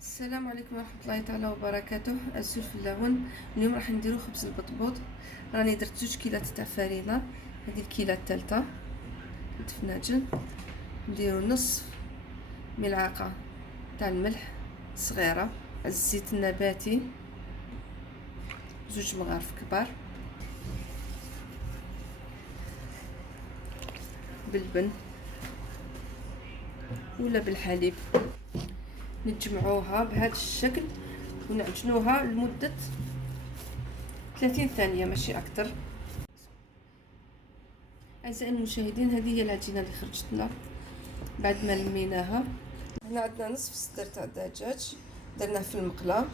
السلام عليكم ورحمه الله تعالى وبركاته. اسف في اللون. اليوم راح نديرو خبز البطبوط. راني درت 2 كيلات تاع فرينه، هذه الكيله الثالثه. الدفناجن نديرو نصف ملعقه تاع الملح صغيره، الزيت النباتي 2 مغارف كبار، باللبن ولا بالحليب. نجمعوها بهذا الشكل ونعجنوها لمده 30 ثانيه ماشي اكثر. اعزائي المشاهدين، هذه هي العجينه اللي خرجت لنا بعد ما لميناها. هنا عندنا نصف صدر تاع الدجاج درناه في المقله،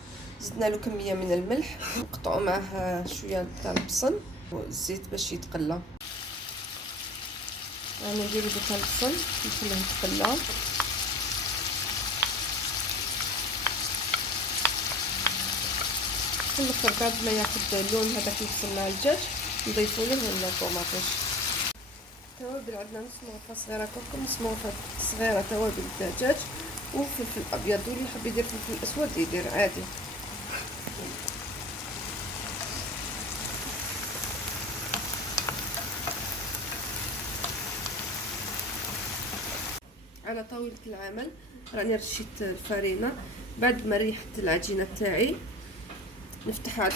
زدنا له كميه من الملح، نقطعوا معاه شويه تاع البصل والزيت باش يتقلى. انا نديرو تاع البصل نخليه يتقلى. في الاخر بعد ما ياخذ اللون هذاك البصل مع الدجاج نضيفوا له الطوماطيش. توابل عندنا نص مغرفه صغيره كركم، نص مغرفه صغيره توابل الدجاج وفلفل ابيض، واللي يحب يدير فلفل اسود يدير عادي. على طاولة العمل راني رشيت الفرينة. بعد ما ريحت العجينة تاعي نفتحها،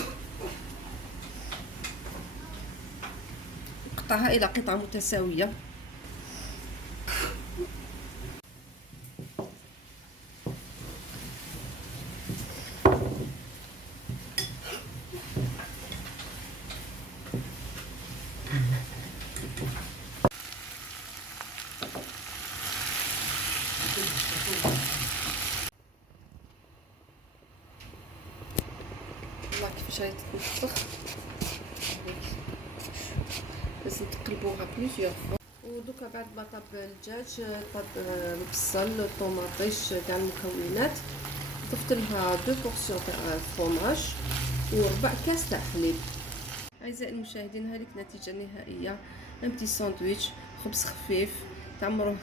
نقطعها الى قطع متساوية. والله كيفاش راهي تتنفخ، لازم تقلبوها بليزيور فوا. ودوكا بعد ما طاب الدجاج، طاب البصل الطوماطيش تاع المكونات، ضفت لها 2 بورسيون تاع فروماج وربع كاس تاع حليب. اعزائي المشاهدين، هذيك النتيجه النهائيه. بتي ساندويتش خبز خفيف تعمروه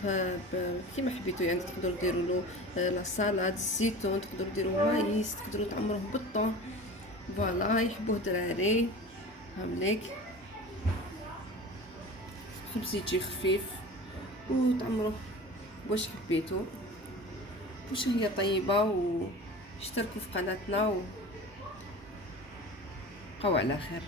كيما حبيتو، يعني تقدروا ديروا له لا سالاد الزيتون، تقدروا ديروا مايس، تقدروا تعمروه بالطون. فوالا يحبوه دراري هامليك. خبز يجي خفيف وتعمروه واش حبيتو. واش هي طيبه، واشتركوا في قناتنا وبقاو على خير.